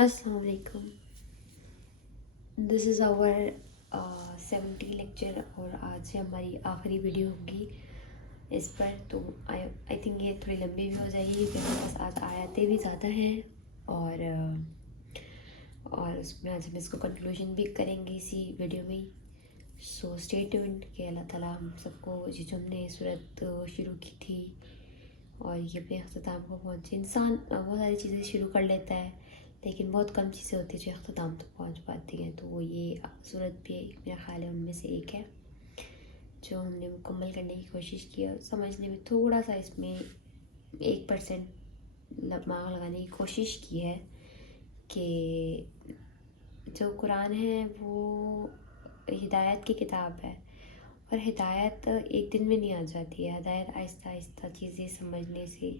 السلام علیکم. دس از آور 70 لیکچر اور آج سے ہماری آخری ویڈیو ہوگی اس پر. تو آئی تھنک یہ تھوڑی لمبی بھی ہو جائے گی کیونکہ ہمارے پاس آج آیاتیں بھی زیادہ ہیں اور اس میں آج ہم اس کو کنکلوژن بھی کریں گے اسی ویڈیو میں. سو اسٹے ٹیونڈ کہ اللہ تعالیٰ ہم سب کو یہ جو ہم نے صورت شروع کی تھی اور یہ اپنے اختتام کو پہنچے. انسان بہت ساری چیزیں شروع کر لیتا ہے لیکن بہت کم چیزیں ہوتی ہیں جو اختتام تک پہنچ پاتی ہیں. تو وہ یہ صورت بھی میرا خیال ہے ان میں سے ایک ہے جو ہم نے مکمل کرنے کی کوشش کی اور سمجھنے میں تھوڑا سا اس میں 1% دماغ لگانے کی کوشش کی ہے کہ جو قرآن ہے وہ ہدایت کی کتاب ہے اور ہدایت ایک دن میں نہیں آ جاتی ہے. ہدایت آہستہ آہستہ چیزیں سمجھنے سے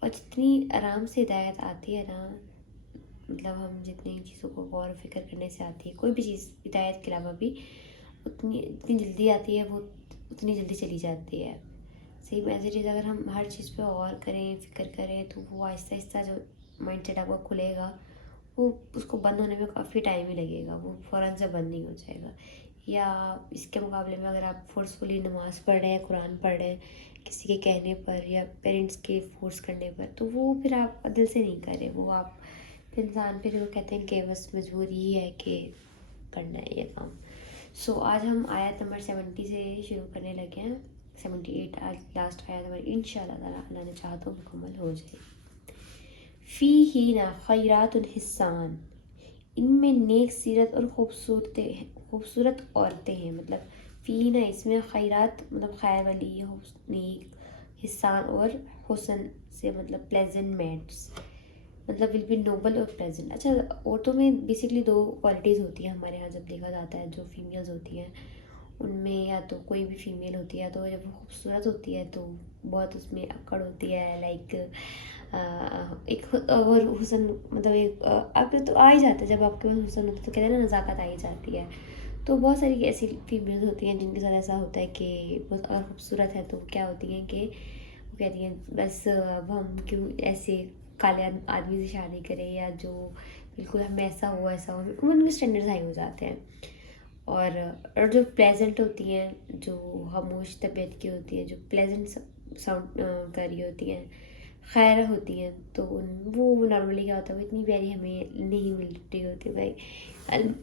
اور جتنی آرام سے ہدایت آتی ہے نا، مطلب ہم جتنی چیزوں کو غور و فکر کرنے سے آتی ہے کوئی بھی چیز ہدایت کے علاوہ بھی اتنی جلدی آتی ہے، وہ اتنی جلدی چلی جاتی ہے. صحیح میسیجز اگر ہم ہر چیز پہ غور کریں فکر کریں تو وہ آہستہ آہستہ جو مائنڈ سیٹ آپ کا کھلے گا وہ اس کو بند ہونے میں کافی ٹائم ہی لگے گا، وہ فوراً سے بند نہیں ہو جائے گا. یا اس کے مقابلے میں اگر آپ فورسفلی نماز پڑھ رہے ہیں، قرآن پڑھ رہے ہیں کسی کے کہنے پر یا پیرنٹس کے فورس کرنے پر، تو وہ پھر آپ دل سے نہیں کریں، وہ آپ انسان پہ جو کہتے ہیں کہ بس مجبوری ہی ہے کہ کرنا ہے یہ کام. سو آج ہم آیت نمبر 70 سے شروع کرنے لگے ہیں. 78 آج لاسٹ آیت ہماری انشاءاللہ تعالیٰ اللہ نے چاہا تو مکمل ہو جائے. فی ہی نا خیرات الحسان، ان میں نیک سیرت اور خوبصورت عورتیں ہیں. مطلب فی نا اس میں خیرات مطلب خیر والی، نیک، حسان اور حسن سے مطلب پلیزنٹ میٹس، مطلب ول بی نوبل اور پلیزنٹ. اچھا، عورتوں میں بیسکلی 2 کوالٹیز ہوتی ہیں ہمارے یہاں جب دیکھا جاتا ہے. جو فیمیلز ہوتی ہیں ان میں یا تو کوئی بھی فیمیل ہوتی ہے تو جب وہ خوبصورت ہوتی ہے تو بہت اس میں اکڑ ہوتی ہے، لائک ایک اور حسن، مطلب ایک آپ تو آ ہی جاتا ہے جب آپ کے پاس حسن ہوتا ہے تو کہتے ہیں نا نزاکت آ ہی جاتی ہے. تو بہت ساری ایسی فیمیلز ہوتی ہیں جن کے ساتھ ایسا ہوتا ہے کہ وہ اگر خوبصورت ہے تو کیا ہوتی ہیں کہ وہ کہتی ہیں بس اب ہم کیوں ایسے کالے آدمی سے شادی کریں، یا جو بالکل ہمیں ایسا ہو بالکل ان کے اسٹینڈرڈ ہائی ہو جاتے ہیں. اور جو پلیزنٹ ہوتی ہیں، جو خاموش طبیعت کی ہوتی ہیں، جو پلیزنٹ ساؤنڈ کر رہی ہوتی ہیں، خیر ہوتی ہیں، تو وہ نارملی کیا ہوتا ہے وہ اتنی پیاری ہمیں نہیں ملتی ہوتی. بھائی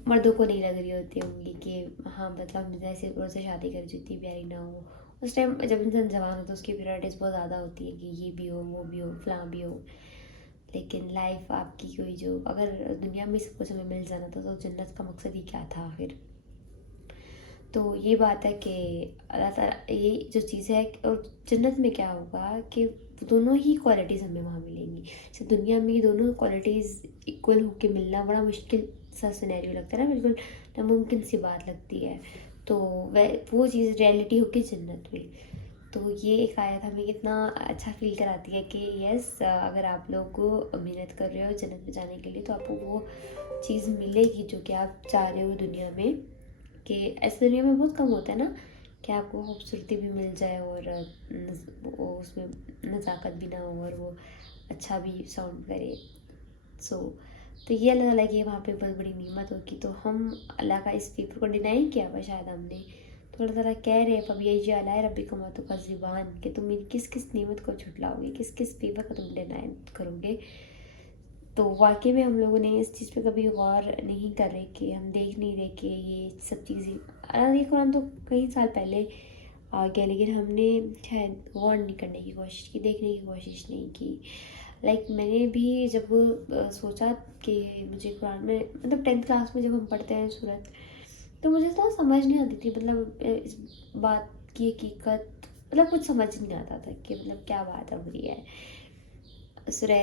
مردوں کو نہیں لگ رہی ہوتی ہوں گی کہ ہاں مطلب جیسے ان سے شادی کری جو اتنی پیاری نہ ہو. اس ٹائم جب انسان جوان ہوتا ہے اس کی پریورٹیز بہت زیادہ ہوتی ہے کہ یہ بھی ہو وہ بھی ہو فلاں بھی ہو. لیکن لائف آپ کی کوئی جو اگر دنیا میں سب کچھ ہمیں مل جانا تھا تو جنت کا مقصد ہی کیا تھا آخر. تو یہ بات ہے کہ اللہ تعالیٰ یہ جو چیز ہے، اور جنت میں کیا ہوگا کہ دونوں ہی کوالٹیز ہمیں وہاں ملیں گی. جیسے دنیا میں یہ دونوں کوالٹیز ایکول ہو کے ملنا بڑا مشکل سا سینیریو لگتا ہے نا، بالکل ناممکن سی بات لگتی ہے. تو وہ چیز ریئلٹی ہوگی جنت میں. تو یہ ایک آیت ہمیں کتنا اچھا فیل کراتی ہے کہ یس، اگر آپ لوگ محنت کر رہے ہو جنت میں جانے کے لیے تو آپ کو وہ چیز ملے گی جو کہ آپ چاہ رہے ہو دنیا میں. کہ ایسے دنیا میں بہت کم ہوتا ہے نا کہ آپ کو خوبصورتی بھی مل جائے اور اس میں نزاکت بھی نہ ہو اور وہ اچھا بھی ساؤنڈ کرے. تو یہ اللہ تعالیٰ کی وہاں پہ بہت بڑی نعمت ہوگی. تو ہم اللہ کا اس پیپر کو ڈینائی کیا ہوا شاید ہم نے. تو اللہ تعالیٰ کہہ رہے فب یہ علیہ ربکم تکذبان کہ تم کس کس نعمت کو جھٹلاؤ گے، کس کس پیپر کو تم ڈینائی کرو گے. تو واقعی میں ہم لوگوں نے اس چیز پہ کبھی غور نہیں کر رہے کہ ہم دیکھ نہیں رہے کہ یہ سب چیزیں یہ قرآن تو کئی سال پہلے آ گیا لیکن ہم نے شاید غور نہیں کرنے کی کوشش کی، دیکھنے کی کوشش نہیں کی. لائک میں نے بھی جب سوچا کہ مجھے قرآن میں مطلب 10th کلاس میں جب ہم پڑھتے ہیں صورت تو مجھے تو سمجھ نہیں آتی تھی، مطلب اس بات کی حقیقت مطلب کچھ سمجھ نہیں آتا تھا کہ مطلب کیا بات ہو رہی ہے. سورہ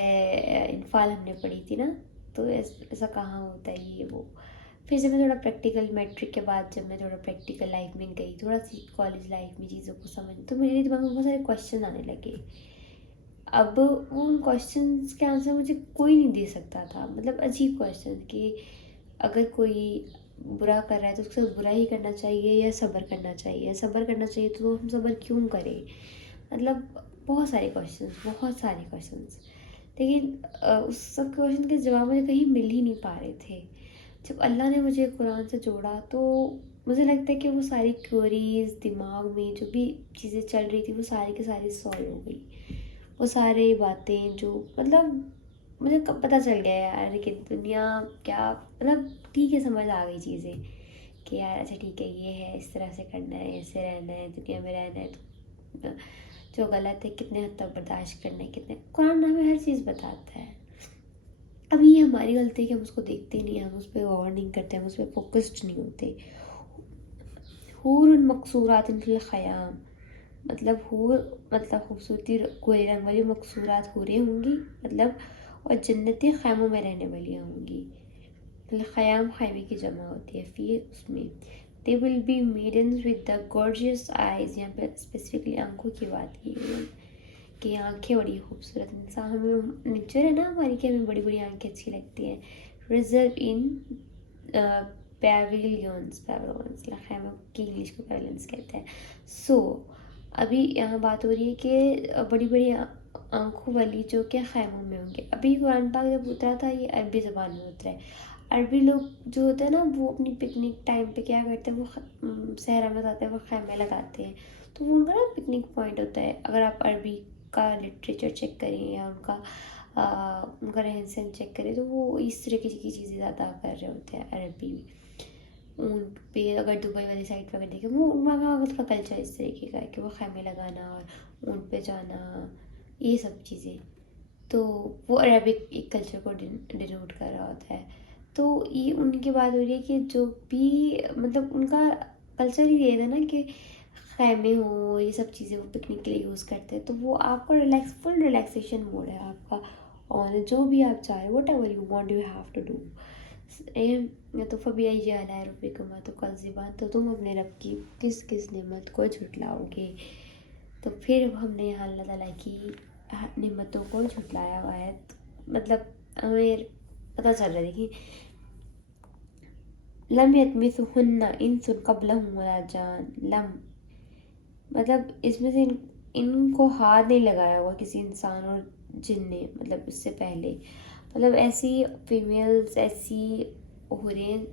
انفال ہم نے پڑھی تھی نا، تو ایسا کہاں ہوتا ہے یہ وہ. پھر جب میں تھوڑا پریکٹیکل میٹرک کے بعد جب میں تھوڑا پریکٹیکل لائف میں گئی، تھوڑا سی کالج لائف میں چیزوں کو سمجھ، تو میرے دماغ میں بہت سارے کویشچن آنے لگے. اب ان کویشچنس کے آنسر مجھے کوئی نہیں دے سکتا تھا. مطلب عجیب کویشچن کہ اگر کوئی برا کر رہا ہے تو اس کو برا ہی کرنا چاہیے یا صبر کرنا چاہیے، صبر کرنا چاہیے تو ہم صبر کیوں کریں. مطلب بہت سارے کویشچنس. لیکن اس سب کویشچن کے جواب مجھے کہیں مل ہی نہیں پا رہے تھے. جب اللہ نے مجھے قرآن سے جوڑا تو مجھے لگتا ہے کہ وہ ساری کیوریز دماغ میں جو بھی چیزیں چل رہی تھی وہ ساری کی ساری سالو ہو گئی. وہ سارے باتیں جو مطلب مجھے کب پتہ چل گیا یار کہ دنیا کیا مطلب ٹھیک ہے، سمجھ آ گئی چیزیں کہ یار اچھا ٹھیک ہے، یہ ہے، اس طرح سے کرنا ہے، ایسے رہنا ہے، دنیا میں رہنا ہے. تو جو غلط ہے کتنے حد تک برداشت کرنا ہے، کتنے قرآن ہمیں ہر چیز بتاتا ہے. اب یہ ہماری غلطی ہے کہ ہم اس کو دیکھتے نہیں، ہم اس پہ غور نہیں کرتے، ہم اس پہ فوکسڈ نہیں ہوتے. حور مقصورات فی الخیام، مطلب حور مطلب خوبصورتی گوہے رنگ والی مقصورات حوریں ہوں گی مطلب، اور جنتیں خیموں میں رہنے والی ہوں گی. الخیام خیمے کی جمع ہوتی ہے، پھر اس میں they will be maidens with the gorgeous eyes. یہاں پہ اسپیسیفکلی آنکھوں کی بات کی گئی کہ آنکھیں بڑی خوبصورت. انسان ہمیں نیچر ہے نا ہماری کہ ہمیں بڑی بڑی آنکھیں اچھی لگتی ہیں. ریزرو ان پیویلینس خیموں کی انگلش کو پیویلینس کہتے ہیں. سو ابھی یہاں بات ہو رہی ہے کہ بڑی بڑی آنکھوں والی جو کہ خیموں میں ہوں گے. ابھی قرآن پاک جب اترا تھا یہ عربی زبان میں اترا ہے. عربی لوگ جو ہوتے ہیں نا وہ اپنی پکنک ٹائم پہ کیا کرتے ہیں، وہ صحرا میں جاتے ہیں، وہ خیمے لگاتے ہیں. تو وہ ان کا نا پکنک پوائنٹ ہوتا ہے. اگر آپ عربی کا لٹریچر چیک کریں یا ان کا رہن سہن چیک کریں تو وہ اس طرح کی چیزیں زیادہ کر رہے ہوتے ہیں عربی میں. اونٹ پہ اگر دبئی والی سائڈ پہ اگر دیکھیں وہ وہاں کا کلچر اس طریقے کا ہے کہ وہ خیمے لگانا اور اونٹ پہ جانا، یہ سب چیزیں. تو وہ عربک ایک کلچر کو ڈینوٹ کر رہا ہوتا ہے. تو یہ ان کی بات ہو رہی ہے کہ جو بھی مطلب ان کا کلچر ہی یہ تھا نا کہ خیمے ہوں، یہ سب چیزیں وہ پکنک کے لیے یوز کرتے ہیں. تو وہ آپ کو فل ریلیکسیشن موڈ ہے آپ کا، اور جو بھی آپ چاہیں whatever you want you have to do. تو فبأي آلاء ربكما تكذبان، تو تم اپنے رب کی کس کس نعمت کو جھٹلاؤ گے. تو پھر ہم نے یہاں اللہ تعالیٰ کی نعمتوں کو جھٹلایا ہوا ہے. مطلب ہمیں پتہ چل رہا ہے دیکھیے لم یطمثہن انس قبلہم ولا جان. لم مطلب اس میں سے ان کو ہاتھ نہیں لگایا ہوا کسی انسان اور جن نے، مطلب اس سے پہلے. مطلب ایسی فیمیلز، ایسی عورتیں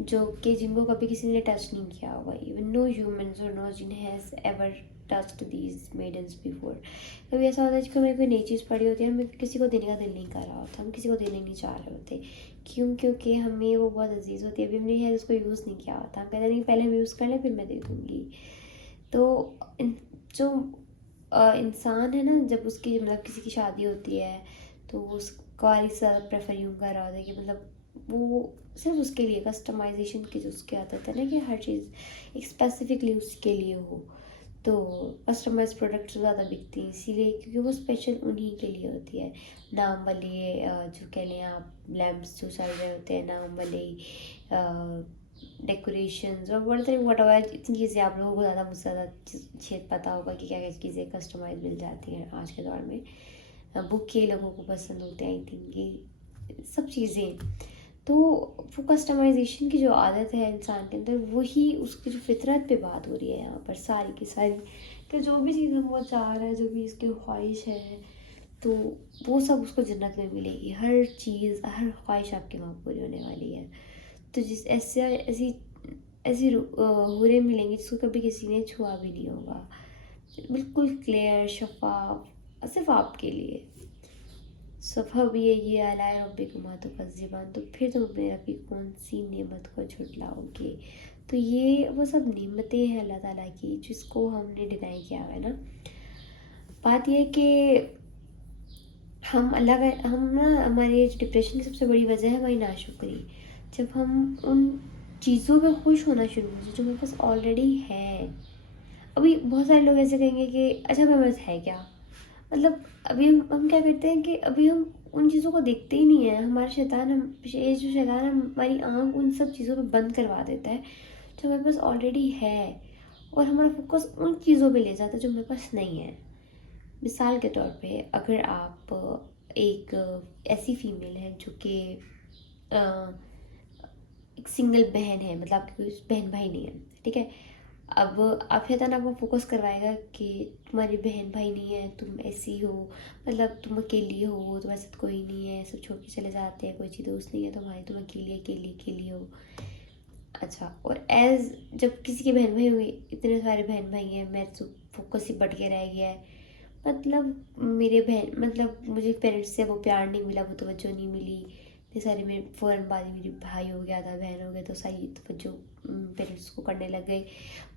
جو کہ جن کو کبھی کسی نے ٹچ نہیں کیا ہوا. ایون نو ہیومنز اور نو جن has ever touched these madness before. کبھی ایسا ہوتا ہے کہ ہمیں کوئی نئی چیز پڑی ہوتی ہے، ہمیں کسی کو دینے کا دل نہیں کر رہا ہوتا، ہم کسی کو دینے نہیں چاہ رہے ہوتے. کیوں؟ کیونکہ ہمیں وہ بہت عزیز ہوتی ہے، ابھی ہم نے اس کو یوز نہیں کیا ہوتا. ہم کہتے ہیں کہ پہلے ہم یوز کر لیں پھر میں دے دوں گی. تو جو انسان ہے نا، جب اس کی مطلب کسی کی شادی ہوتی ہے تو اس کا والی زیادہ پریفر یوں کر رہا ہوتا ہے کہ مطلب وہ صرف اس کے لیے کسٹمائزیشن کی جو اس کے عادت ہے نا کہ ہر چیز ایک اسپیسیفکلی اس کے لیے ہو. تو کسٹمائز پروڈکٹس زیادہ بکتی ہیں اسی لیے کیونکہ وہ اسپیشل انہی کے لیے ہوتی ہے. نام والے جو کہہ لیں آپ لیمپس جو چل رہے ہوتے ہیں، نام والے ڈیکوریشنز اور بڑے واٹ ایور اتنی چیزیں آپ لوگوں کو زیادہ مجھ سے زیادہ پتہ ہوگا کہ کیا کیا چیزیں کسٹمائز مل جاتی ہیں آج کے دور میں. بک یہ لوگوں کو پسند ہوتے ہیں، آئی تھنک یہ سب چیزیں. تو وہ کسٹمائزیشن کی جو عادت ہے انسان کے اندر، وہی اس کی جو فطرت پہ بات ہو رہی ہے یہاں پر ساری کی ساری، کہ جو بھی چیز وہ چاہ رہا ہے، جو بھی اس کی خواہش ہے تو وہ سب اس کو جنت میں ملے گی. ہر چیز، ہر خواہش آپ کے وہاں پوری ہونے والی ہے. تو ایسی حوریں ملیں گی جس کو کبھی کسی نے چھوا بھی نہیں ہوگا، بالکل کلیئر شفاف، صرف آپ کے لیے. صفحہ بھی ہے یہ آلاء ربکما تکذبان، تو پھر تم اپنے رب کی کون سی نعمت کو جھٹلاؤ گے. تو یہ وہ سب نعمتیں ہیں اللہ تعالیٰ کی جس کو ہم نے ڈینائی کیا ہوا ہے نا. بات یہ ہے کہ ہم نا ہمارے ڈپریشن کی سب سے بڑی وجہ ہے ہماری ناشکری. جب ہم ان چیزوں پہ خوش ہونا شروع ہو جائے جو ہمارے پاس آلریڈی ہے. ابھی بہت سارے لوگ ایسے کہیں گے کہ اچھا ہمارے پاس ہے کیا، مطلب ابھی ہم کیا کرتے ہیں کہ ابھی ہم ان چیزوں کو دیکھتے ہی نہیں ہیں. ہمارا شیطان ہماری آنکھ ان سب چیزوں پہ بند کروا دیتا ہے جو ہمارے پاس آلریڈی ہے، اور ہمارا فوکس ان چیزوں پہ لے جاتا ہے جو ہمارے پاس نہیں ہے. مثال کے طور پہ اگر آپ ایک ایسی فیمیل ہے جو کہ ایک سنگل بہن ہے، مطلب آپ کی کوئی بہن بھائی نہیں ہے، ٹھیک ہے. اب آپ شیطان آپ کو فوکس کروائے گا کہ تمہاری بہن بھائی نہیں ہے، تم ایسی ہو، مطلب تم اکیلی ہو، تمہارے ساتھ کوئی نہیں ہے، سب چھوڑ کے چلے جاتے ہیں، کوئی چیز دوست نہیں ہے تمہاری، تم اکیلی اکیلی اکیلی ہو. اچھا، اور ایز جب کسی کے بہن بھائی ہوئے، اتنے سارے بہن بھائی ہیں، میں تو فوکس ہی بٹ کے رہ گیا ہے. مطلب میرے بہن، مطلب مجھے پیرنٹس سے وہ پیار نہیں ملا، وہ توجہ نہیں ملی. یہ سارے میرے فوراً بعد میری بھائی ہو گیا تھا، بہن ہو گیا، تو ساری توجہ پیرنٹس کو کرنے لگ گئے.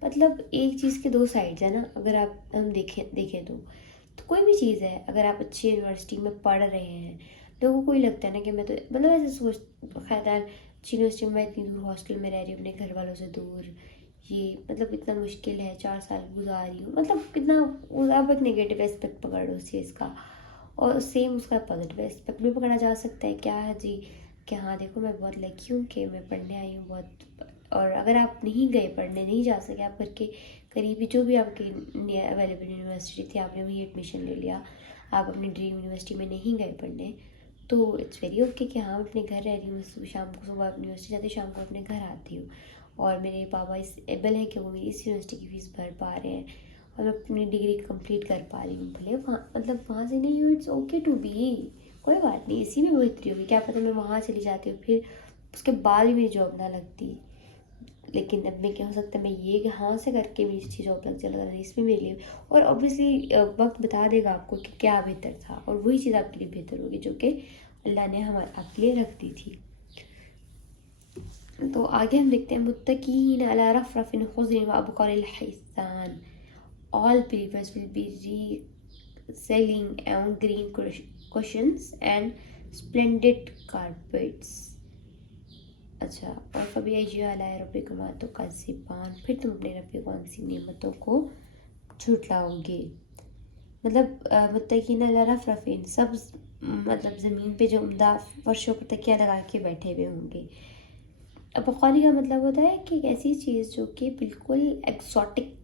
مطلب ایک چیز کے دو سائڈز ہیں نا، اگر آپ ہم دیکھیں تو کوئی بھی چیز ہے، اگر آپ اچھی یونیورسٹی میں پڑھ رہے ہیں، لوگوں کو ہی لگتا ہے نا کہ میں تو مطلب ایسے سوچ، خیال اچھی یونیورسٹی میں اتنی دور ہاسٹل میں رہ رہی ہوں، اپنے گھر والوں سے دور، یہ مطلب اتنا مشکل ہے، 4 سال گزار رہی ہوں، مطلب کتنا آپ ایک نگیٹیو اسپیکٹ پکڑ لو اس چیز کا. اور سیم اس کا پازیٹیو اسپیکٹ بھی پکڑا جا سکتا ہے. کیا ہے جی کہ ہاں دیکھو میں بہت لکی ہوں کہ میں پڑھنے آئی ہوں بہت. اور اگر آپ نہیں گئے پڑھنے، نہیں جا سکے، آپ گھر کے قریبی جو بھی آپ کی اویلیبل یونیورسٹی تھی، آپ نے وہیں ایڈمیشن لے لیا، آپ اپنی ڈریم یونیورسٹی میں نہیں گئے پڑھنے، تو اٹس ویری اوکے کہ ہاں میں اپنے گھر رہ رہی ہوں، شام کو صبح یونیورسٹی جاتی ہوں، شام کو اپنے گھر آتی ہوں، اور میرے پاپا اس ایبل ہے کہ وہ میری اس یونیورسٹی کی فیس بھر پا رہے ہیں، اور میں اپنی ڈگری کمپلیٹ کر پا رہی ہوں. بھلے مطلب وہاں سے نہیں ہوں، اٹس اوکے ٹو بی، کوئی بات نہیں، اسی میں بہتری ہوگی. کیا پتہ میں وہاں چلی جاتی ہوں، پھر اس کے بعد بھی میری جاب نہ لگتی، لیکن اب میں کیا ہو سکتا ہے، میں یہ کہ ہاں سے کر کے میری اچھی جاب لگ جائے، لگا اس میں میرے لیے. اور اوبیسلی وقت بتا دے گا آپ کو کہ کیا بہتر تھا، اور وہی چیز آپ کے لیے بہتر ہوگی جو کہ اللہ نے آپ کے لیے رکھ دی تھی. تو آگے ہم دیکھتے ہیں متقین علی رفرف خضر وابقار الحسان. All believers will be reselling on green cushions and splendid carpets. اچھا، اور فبأي آلاء ربكما تكذبان، پھر تم اپنے رب کی کون سی نعمتوں کو جھٹلاؤ گے. مطلب متقین علی رفرف، سب مطلب زمین پہ جو عمدہ فرشوں پر تکیہ لگا کے بیٹھے ہوئے ہوں گے. بخاری کا مطلب ہوتا ہے کہ ایک ایسی چیز جو کہ بالکل ایکزاٹک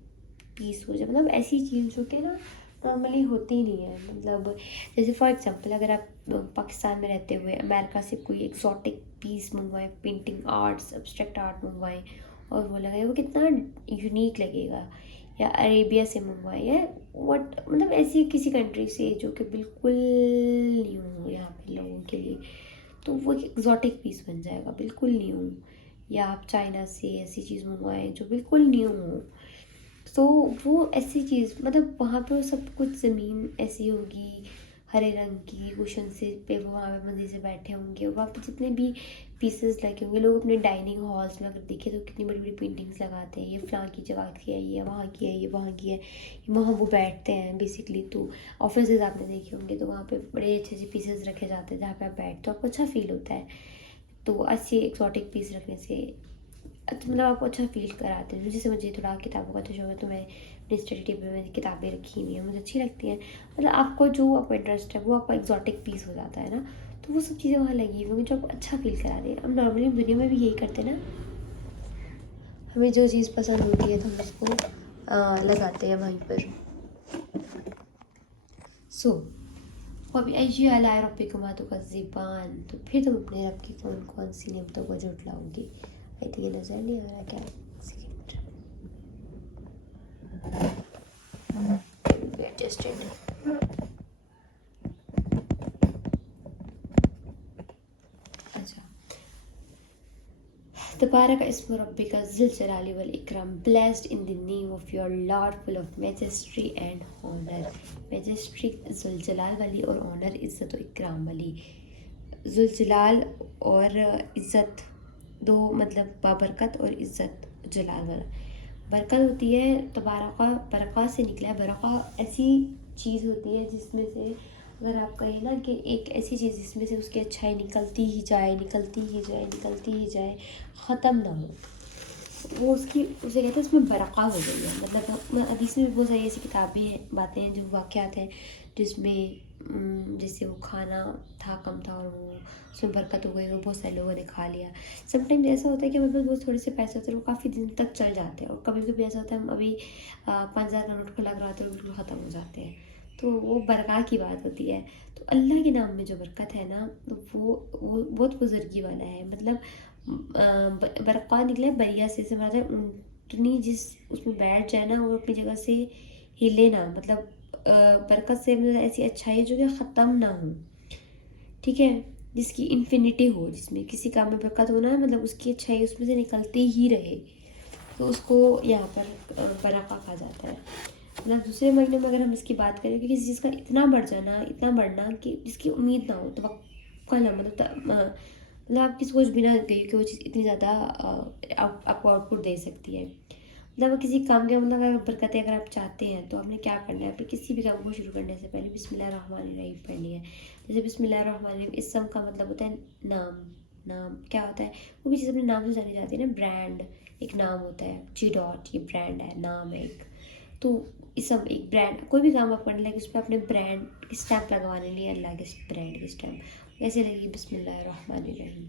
پیس ہو جائے، مطلب ایسی چیز جو کہ نا نارملی ہوتی نہیں ہے. مطلب جیسے فار ایگزامپل اگر آپ پاکستان میں رہتے ہوئے امریکہ سے کوئی ایکزاٹک پیس منگوائیں، پینٹنگ آرٹس، ابسٹریکٹ آرٹ منگوائیں اور وہ لگائیں، وہ کتنا یونیک لگے گا. یا عربیہ سے منگوائیں، یا مطلب ایسی کسی کنٹری سے جو کہ بالکل نیو ہو یہاں پہ لوگوں کے لیے، تو وہ ایک ایکزاٹک پیس بن جائے گا، بالکل نیو. یا آپ چائنا سے ایسی چیز منگوائیں جو بالکل نیو ہو، تو وہ ایسی چیز مطلب وہاں پہ وہ سب کچھ زمین ایسی ہوگی ہرے رنگ کی، کوشن سے پہ وہ وہاں پہ مزے سے بیٹھے ہوں گے. وہاں پہ جتنے بھی پیسز لگے ہوں گے، لوگ اپنے ڈائننگ ہالس میں اگر دیکھیں تو کتنی بڑی بڑی پینٹنگس لگاتے ہیں، یہ فلاں کی جگہ کی ہے، یہ وہاں کی ہے، یہ وہاں کی ہے، وہاں وہ بیٹھتے ہیں بیسکلی. تو آفیسز آپ نے دیکھے ہوں گے تو وہاں پہ بڑے اچھے اچھے پیسز رکھے جاتے ہیں جہاں پہ آپ بیٹھتے تو آپ کو اچھا فیل ہوتا ہے. تو ایسی ایکزاٹک پیس رکھنے سے مطلب آپ کو اچھا فیل کراتے ہیں. جیسے مجھے تھوڑا کتابوں کا تو شوق ہے، تو میں اپنی اسٹڈی ٹیبل میں کتابیں رکھی ہوئی ہیں، مجھے اچھی لگتی ہیں. مطلب آپ کو جو آپ کو انٹرسٹ ہے وہ آپ کا ایکزاٹک پیس ہو جاتا ہے نا، تو وہ سب چیزیں وہاں لگی ہوئی ہیں جو آپ کو اچھا فیل کرا رہی ہیں. اب نارملی دنیا میں بھی یہی کرتے ہیں نا، ہمیں جو چیز پسند ہوتی ہے تو ہم اس کو لگاتے ہیں وہیں پر. فبأي آلاء ربكما تكذبان، تو پھر تم اپنے رب کی کون کون سی نعمتوں کو جھٹلاؤ گی. یہ نظر نہیں آ رہا کیا؟ Second adjusted. اچھا، تبارک اسم ربک ذی الجلال والاکرام. Blessed in the name of your Lord, full of majesty and honor. Majesty ذوالجلال والی اور honor عزت و اکرام والی. ذوالجلال اور عزت دو مطلب بابرکت اور عزت جلال والا. برکت ہوتی ہے تبارکہ، برکہ سے نکلا ہے. برکہ ایسی چیز ہوتی ہے جس میں سے اگر آپ کہیں نا کہ ایک ایسی چیز جس میں سے اس کی اچھائی نکلتی ہی جائے، نکلتی ہی جائے، نکلتی ہی جائے، ختم نہ ہو، وہ اس کی اسے کہتے ہیں اس میں برکہ ہو گئی ہے. مطلب حدیث میں بھی بہت ساری ایسی کتابیں ہیں، باتیں ہیں، جو واقعات ہیں جس میں جیسے وہ کھانا تھا کم تھا اور وہ اس میں برکت ہو گئی اور بہت سارے لوگوں نے کھا لیا. سم ٹائمز ایسا ہوتا ہے کہ ہمارے پاس بہت تھوڑے سے پیسے ہوتے ہیں، وہ کافی دن تک چل جاتے ہیں، اور کبھی کبھی ایسا ہوتا ہے ہم ابھی 5,000 کا نوٹ کھلا کراتے ہیں اور بالکل ختم ہو جاتے ہیں. تو وہ برکات کی بات ہوتی ہے. تو اللہ کے نام میں جو برکت ہے نا وہ بہت بزرگی والا ہے. مطلب برقع نکلے بریا سے مراد ہے اتنی جس اس میں بیٹھ جائے نا اور اپنی جگہ سے ہلے نہ، مطلب برکت سے مطلب ایسی اچھائی ہے جو کہ ختم نہ ہو، ٹھیک ہے، جس کی انفینٹی ہو، جس میں کسی کام میں برکت ہونا، مطلب اس کی اچھائی اس میں سے نکلتی ہی رہے، تو اس کو یہاں پر برکہ کہا جاتا ہے۔ مطلب دوسرے مہینے میں اگر ہم اس کی بات کریں کہ کسی چیز کا اتنا بڑھ جانا، اتنا بڑھنا کہ جس کی امید نہ ہو، توقع نہ، مطلب آپ کی سوچ بھی نہ گئی کہ وہ چیز اتنی زیادہ آپ کو آؤٹ پٹ دے سکتی ہے۔ مطلب کسی کام کے مطلب اگر برکتیں اگر آپ چاہتے ہیں تو آپ نے کیا کرنا ہے، آپ کسی بھی کام کو شروع کرنے سے پہلے بسم اللہ الرحمن الرحیم پڑھنی ہے۔ جیسے بسم اللہ الرحمن الرحیم، اسم کا مطلب ہوتا ہے نام، نام کیا ہوتا ہے، وہ بھی چیز اپنے نام سے جانی جاتی ہے نا، برانڈ ایک نام ہوتا ہے، جی ڈاٹ، یہ برانڈ ہے، نام ہے ایک، تو اسم ایک برانڈ، کوئی بھی کام آپ کرنے لگے اس پہ اپنے برانڈ کی اسٹیمپ لگوانے لیے، اللہ کے برانڈ کی اسٹیمپ ایسے لگے گی بسم اللہ الرحمن الرحیم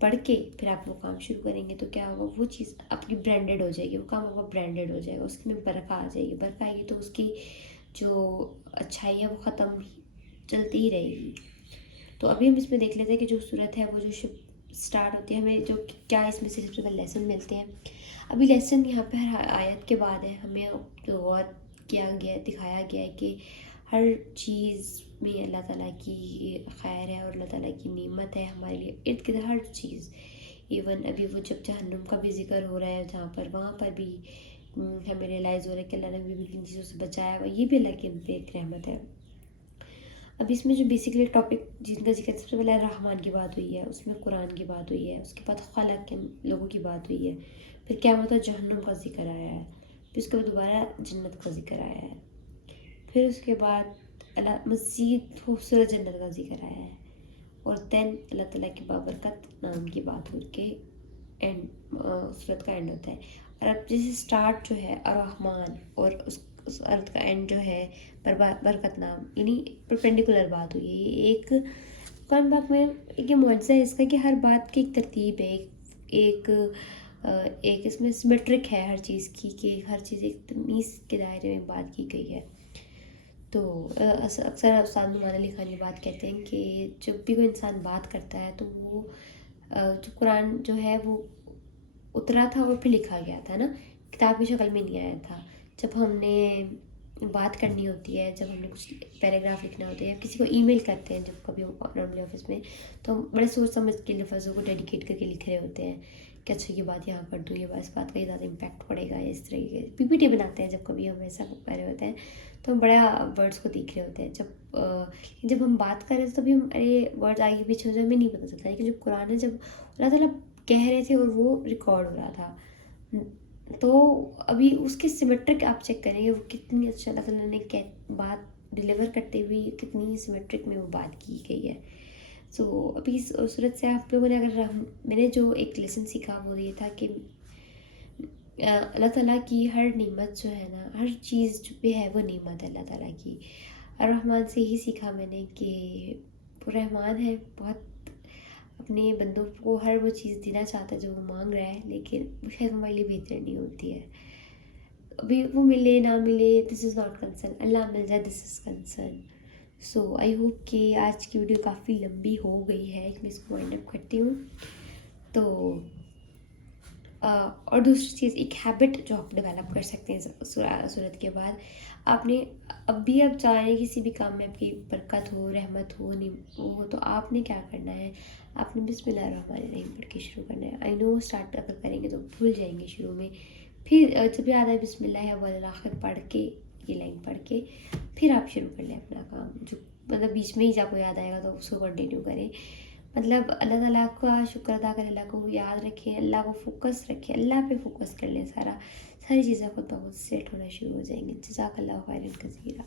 پڑھ کے پھر آپ وہ کام شروع کریں گے، تو کیا ہوگا، وہ چیز آپ کی برانڈیڈ ہو جائے گی، وہ کام آپ کا برانڈیڈ ہو جائے گا، اس میں برکہ آ جائے گی، برکہ آئے گی تو اس کی جو اچھائی ہے وہ ختم چلتی ہی رہے گی۔ تو ابھی ہم اس میں دیکھ لیتے ہیں کہ جو صورت ہے وہ جو شب اسٹارٹ ہوتی ہے، ہمیں جو کیا اس میں سے سب سے پہلے لیسن ملتے ہیں۔ ابھی لیسن یہاں پہ ہر آیت کے بعد ہے، ہمیں جو غور کیا گیا ہے، دکھایا گیا ہے کہ ہر چیز میں اللہ تعالیٰ کی خیر ہے اور اللہ تعالیٰ کی نعمت ہے ہمارے لیے ارد گرد ہر چیز، ایون ابھی وہ جب جہنم کا بھی ذکر ہو رہا ہے جہاں پر، وہاں پر بھی ہمیں ریئلائز ہو رہا ہے کہ اللہ نے بھی کن چیزوں سے بچایا ہوا، یہ بھی اللہ کی ہم پہ ایک رحمت ہے۔ اب اس میں جو بیسکلی ٹاپک جن کا ذکر سب سے پہلے الرحمن کی بات ہوئی ہے، اس میں قرآن کی بات ہوئی ہے، اس کے بعد خلق کے لوگوں کی بات ہوئی ہے، پھر قیامت اور جہنم کا ذکر آیا ہے، پھر اس کے بعد دوبارہ جنت کا ذکر آیا ہے، پھر اس کے بعد اللہ مزید خوبصورت جنت کا ذکر آیا ہے، اور دین اللہ تعالیٰ کی بابرکت نام کی بات ہو کے اینڈ صورت کا اینڈ ہوتا ہے۔ اور اب جیسے اسٹارٹ جو ہے الرحمن اور اس ارتھ کا اینڈ جو ہے برکت نام، یعنی پرپینڈیکولر بات ہوئی ہے، یہ ایک قرآن پاک میں ایک یہ معجزہ ہے اس کا کہ ہر بات کی ایک ترتیب ہے، ایک ایک اس میں سمیٹرک ہے ہر چیز کی، کہ ہر چیز ایک تمیز کے دائرے میں بات کی گئی ہے۔ تو اکثر استاد نعمان علی خانی بات کہتے ہیں کہ جب بھی کوئی انسان بات کرتا ہے تو وہ جو قرآن جو ہے وہ اترا تھا اور پھر لکھا گیا تھا نا، کتاب کی شکل میں نہیں آیا تھا۔ جب ہم نے بات کرنی ہوتی ہے، جب ہم نے کچھ پیراگراف لکھنا ہوتا ہے یا کسی کو ای میل کرتے ہیں، جب کبھی نارملی آفس میں، تو ہم بڑے سوچ سمجھ کے لفظوں کو ڈیڈیکیٹ کر کے لکھ رہے ہوتے ہیں کہ اچھا یہ بات یہاں کر دوں، یہ بات اس بات کا یہ زیادہ امپیکٹ پڑے گا، اس طرح کے پی پی ٹی بناتے ہیں جب کبھی ہم ایسا کر رہے ہوتے ہیں، تو ہم بڑا ورڈس کو دیکھ رہے ہوتے ہیں۔ جب ہم بات کر رہے تھے تبھی ہم ارے ورڈ آگے پیچھے ہو جائے ہمیں نہیں پتہ چلتا، لیکن جب قرآن ہے، جب اللہ تعالیٰ کہہ رہے تھے اور وہ ریکارڈ ہو رہا تھا، تو ابھی اس کے سیمیٹرک آپ چیک کریں گے وہ کتنی اچھا اللہ تعالیٰ نے بات ڈلیور کرتے ہوئے کتنی سیمیٹرک میں وہ بات کی گئی ہے۔ سو ابھی اس صورت سے آپ لوگوں نے اگر میں نے جو ایک لیسن سیکھا وہ یہ تھا کہ اللہ تعالیٰ کی ہر نعمت جو ہے نا، ہر چیز جو بھی ہے وہ نعمت ہے اللہ تعالیٰ کی۔ الرحمن سے ہی سیکھا میں نے کہ وہ رحمان ہے، بہت اپنے بندوں کو ہر وہ چیز دینا چاہتا ہے جو وہ مانگ رہا ہے، لیکن وہ شاید ہمارے لیے بہتر نہیں ہوتی ہے، ابھی وہ ملے نہ ملے دس از ناٹ کنسرن، اللہ مل جائے دس is concern. So I hope کہ آج کی ویڈیو کافی لمبی ہو گئی ہے، میں اس کو وائنڈ اپ کرتی ہوں۔ تو اور دوسری چیز، ایک ہیبٹ جو آپ ڈیولپ کر سکتے ہیں صورت کے بعد، آپ نے اب بھی آپ چاہیں کسی بھی کام میں آپ کی برکت ہو، رحمت ہو، ہو، تو آپ نے کیا کرنا ہے، آپ نے بسم اللہ الرحمن الرحیم پڑھ کے شروع کرنا ہے۔ آئی نو اسٹارٹ اگر کریں گے تو بھول جائیں گے شروع میں، پھر جب یاد آئے بسم اللہ ہے والآخر پڑھ کے، یہ لائن پڑھ کے پھر آپ شروع کر لیں اپنا کام، جو مطلب بیچ میں ہی جب کو یاد آئے گا تو اس کو کنٹینیو کریں، مطلب اللہ تعالیٰ کا شکر ادا کریں، اللہ کو یاد رکھیں، اللہ کو فوکس رکھیں، اللہ پہ فوکس کر لیں، ساری چیزیں خود بخود سیٹ ہونا شروع ہو جائیں گی۔ جزاک اللہ خیرا کثیرا۔